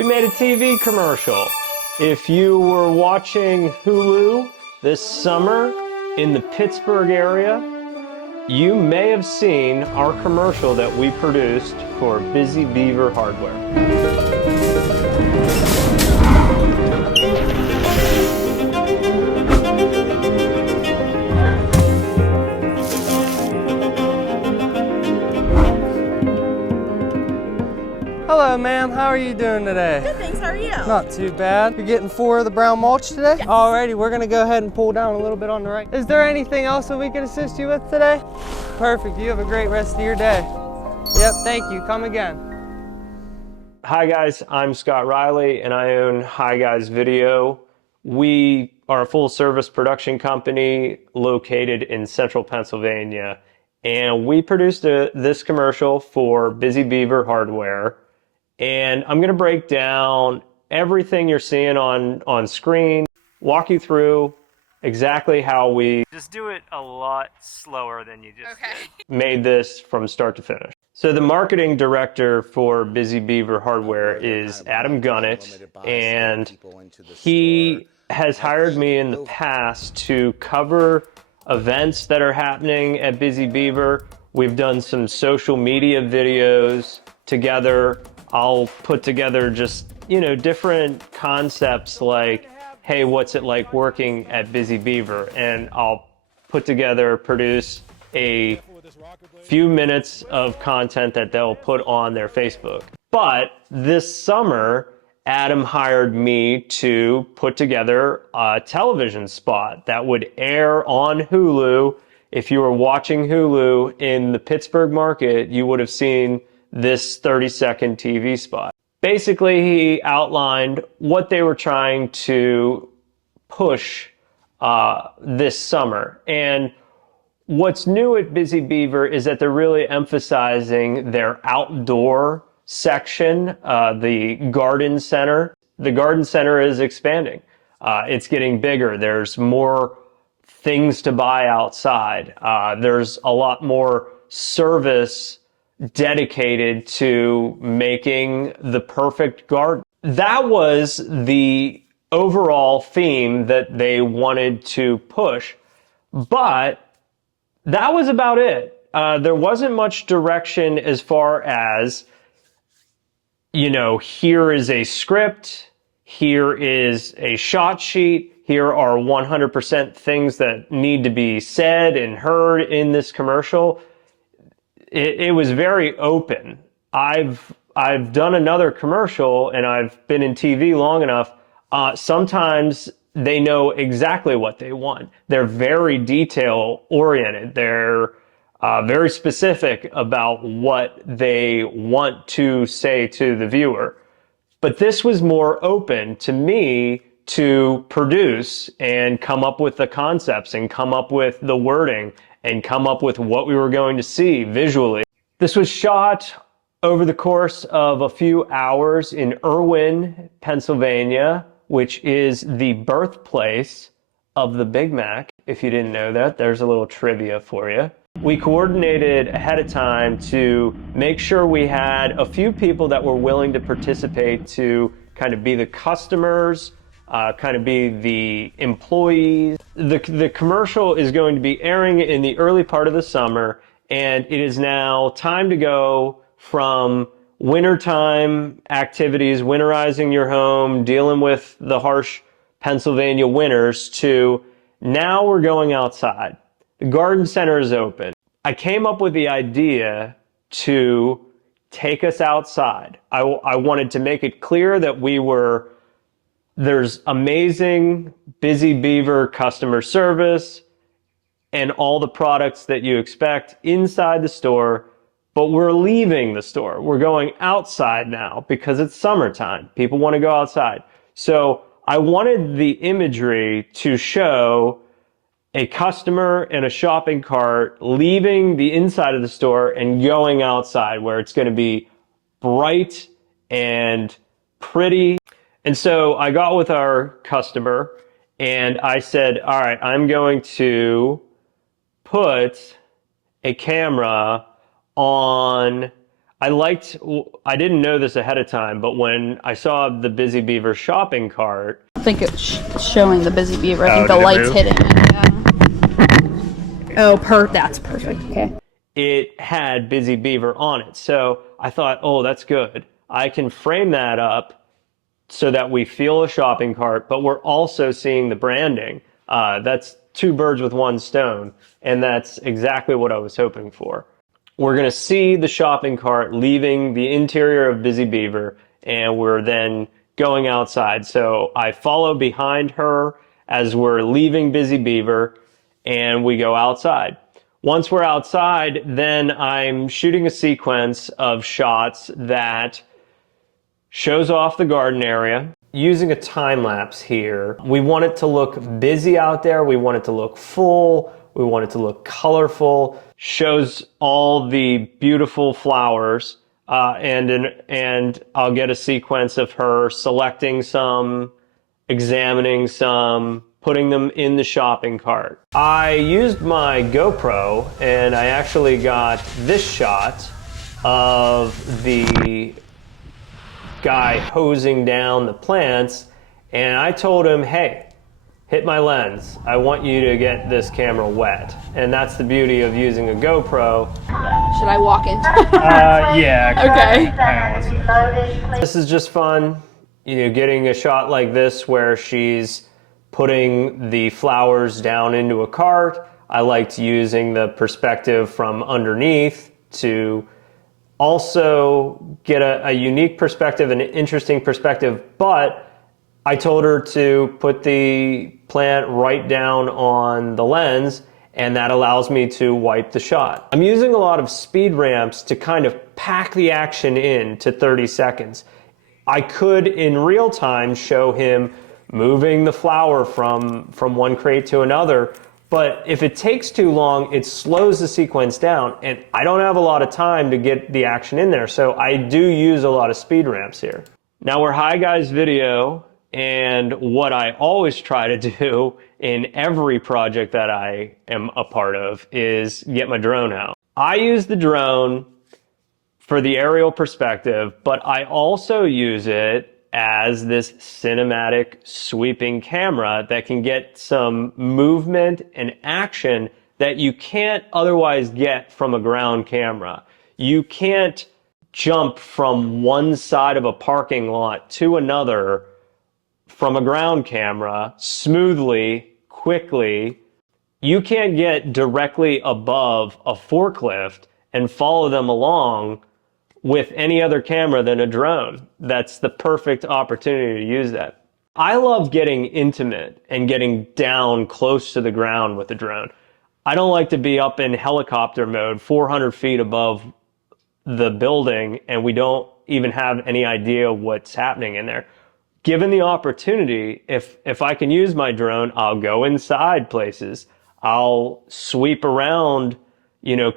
we made a TV commercial. If you were watching Hulu this summer in the Pittsburgh area, you may have seen our commercial that we produced for Busy Beaver Hardware. Hello, ma'am. How are you doing today? Good, thanks. How are you? Not too bad. You're getting 4 of the brown mulch today? Yes. Alrighty, we're gonna go ahead and pull down a little bit on the right. Is there anything else that we can assist you with today? Perfect. You have a great rest of your day. Yep, thank you. Come again. Hi guys, I'm Scott Riley and I own Hi Guys Video. We are a full service production company located in central Pennsylvania, and we produced this commercial for Busy Beaver Hardware. And I'm gonna break down everything you're seeing on screen, walk you through exactly how we just do it a lot slower than you just made this from start to finish. So the marketing director for Busy Beaver Hardware is Adam Gunnett, and he has hired me in the past to cover events that are happening at Busy Beaver. We've done some social media videos together. I'll put together just, different concepts like, hey, what's it like working at Busy Beaver? And I'll produce a few minutes of content that they'll put on their Facebook. But this summer, Adam hired me to put together a television spot that would air on Hulu. If you were watching Hulu in the Pittsburgh market, you would have seen this 30-second TV spot. Basically, he outlined what they were trying to push this summer. And what's new at Busy Beaver is that they're really emphasizing their outdoor section, the garden center. The garden center is expanding. It's getting bigger. There's more things to buy outside. There's a lot more service dedicated to making the perfect garden. That was the overall theme that they wanted to push, but that was about it. There wasn't much direction as far as, here is a script, here is a shot sheet, here are 100% things that need to be said and heard in this commercial. It was very open. I've done another commercial and I've been in TV long enough. Sometimes they know exactly what they want. They're very detail oriented. They're very specific about what they want to say to the viewer. But this was more open to me to produce and come up with the concepts and come up with the wording and come up with what we were going to see visually. This was shot over the course of a few hours in Irwin, Pennsylvania, which is the birthplace of the Big Mac. If you didn't know that, there's a little trivia for you. We coordinated ahead of time to make sure we had a few people that were willing to participate to kind of be the customers, kind of be the employees. The commercial is going to be airing in the early part of the summer, and it is now time to go from wintertime activities, winterizing your home, dealing with the harsh Pennsylvania winters, to now we're going outside. The garden center is open. I came up with the idea to take us outside. I wanted to make it clear that there's amazing Busy Beaver customer service and all the products that you expect inside the store, but we're leaving the store. We're going outside now because it's summertime. People want to go outside. So I wanted the imagery to show a customer in a shopping cart leaving the inside of the store and going outside where it's going to be bright and pretty. And so I got with our customer and I said, all right, I'm going to put a camera on I didn't know this ahead of time, but when I saw the Busy Beaver shopping cart. I think it's showing the Busy Beaver. I think the Did it light's move? hitting it. Yeah. Oh, that's perfect. Okay. It had Busy Beaver on it. So I thought, oh, that's good. I can frame that up so that we feel a shopping cart, but we're also seeing the branding. That's two birds with one stone, and that's exactly what I was hoping for. We're going to see the shopping cart leaving the interior of Busy Beaver, and we're then going outside. So I follow behind her as we're leaving Busy Beaver, and we go outside. Once we're outside, then I'm shooting a sequence of shots that shows off the garden area. Using a time lapse here, we want it to look busy out there. We want it to look full. We want it to look colorful. Shows all the beautiful flowers, and I'll get a sequence of her selecting some, examining some, putting them in the shopping cart. I used my GoPro and I actually got this shot of the guy hosing down the plants, and I told him, hey, hit my lens. I want you to get this camera wet. And that's the beauty of using a GoPro. Should I walk into? Yeah. Okay. Hang on 1 second. This is just fun, getting a shot like this where she's putting the flowers down into a cart. I liked using the perspective from underneath to also get a unique perspective, an interesting perspective, but I told her to put the plant right down on the lens, and that allows me to wipe the shot. I'm using a lot of speed ramps to kind of pack the action in to 30 seconds. I could, in real time, show him moving the flower from one crate to another, but if it takes too long, it slows the sequence down, and I don't have a lot of time to get the action in there, so I do use a lot of speed ramps here. Now we're Hi Guys video, and what I always try to do in every project that I am a part of is get my drone out. I use the drone for the aerial perspective, but I also use it as this cinematic sweeping camera that can get some movement and action that you can't otherwise get from a ground camera. You can't jump from one side of a parking lot to another from a ground camera smoothly, quickly. You can't get directly above a forklift and follow them along with any other camera than a drone. That's the perfect opportunity to use that. I love getting intimate and getting down close to the ground with the drone. I don't like to be up in helicopter mode 400 feet above the building and we don't even have any idea what's happening in there. Given the opportunity, if I can use my drone, I'll go inside places. I'll sweep around,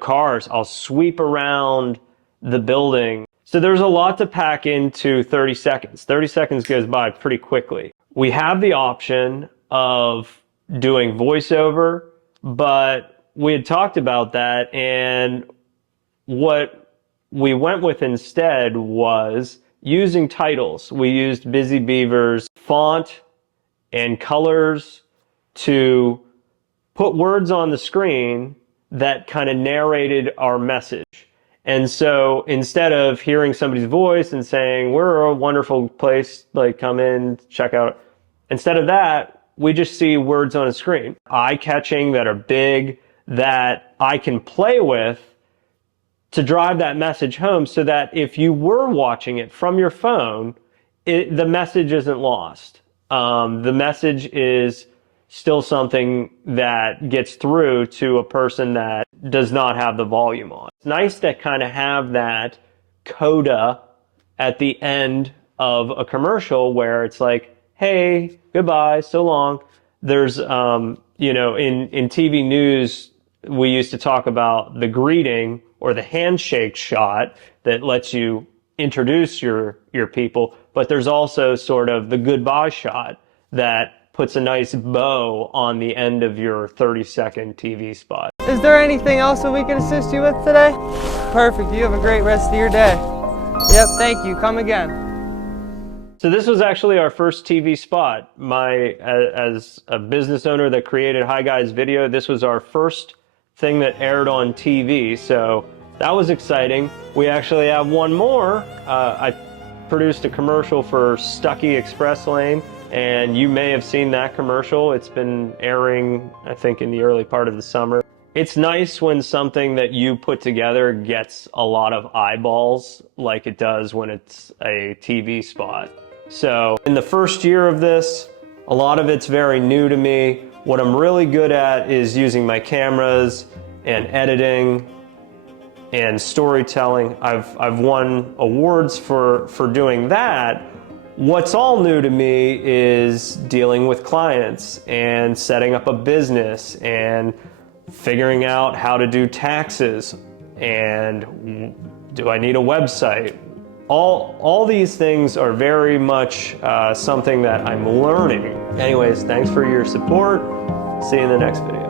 cars. I'll sweep around the building. So there's a lot to pack into 30 seconds. 30 seconds goes by pretty quickly. We have the option of doing voiceover, but we had talked about that, and what we went with instead was using titles. We used Busy Beaver's font and colors to put words on the screen that kind of narrated our message. And so instead of hearing somebody's voice and saying, we're a wonderful place, like come in, check out, instead of that, we just see words on a screen. Eye-catching, that are big, that I can play with to drive that message home so that if you were watching it from your phone, the message isn't lost. The message is still something that gets through to a person that does not have the volume on. It's nice to kind of have that coda at the end of a commercial where it's like, hey, goodbye, so long. There's, in TV news, we used to talk about the greeting or the handshake shot that lets you introduce your people, but there's also sort of the goodbye shot that puts a nice bow on the end of your 30-second TV spot. Is there anything else that we can assist you with today? Perfect. You have a great rest of your day. Yep, thank you. Come again. So this was actually our first TV spot. As a business owner that created Hi Guys Video, this was our first thing that aired on TV. So that was exciting. We actually have one more. I produced a commercial for Stuckey Express Lane, and you may have seen that commercial. It's been airing, I think, in the early part of the summer. It's nice when something that you put together gets a lot of eyeballs like it does when it's a TV spot. So in the first year of this, a lot of it's very new to me. What I'm really good at is using my cameras and editing and storytelling. I've won awards for doing that. What's all new to me is dealing with clients and setting up a business and figuring out how to do taxes and do I need a website? All these things are very much something that I'm learning. Anyways, thanks for your support. See you in the next video.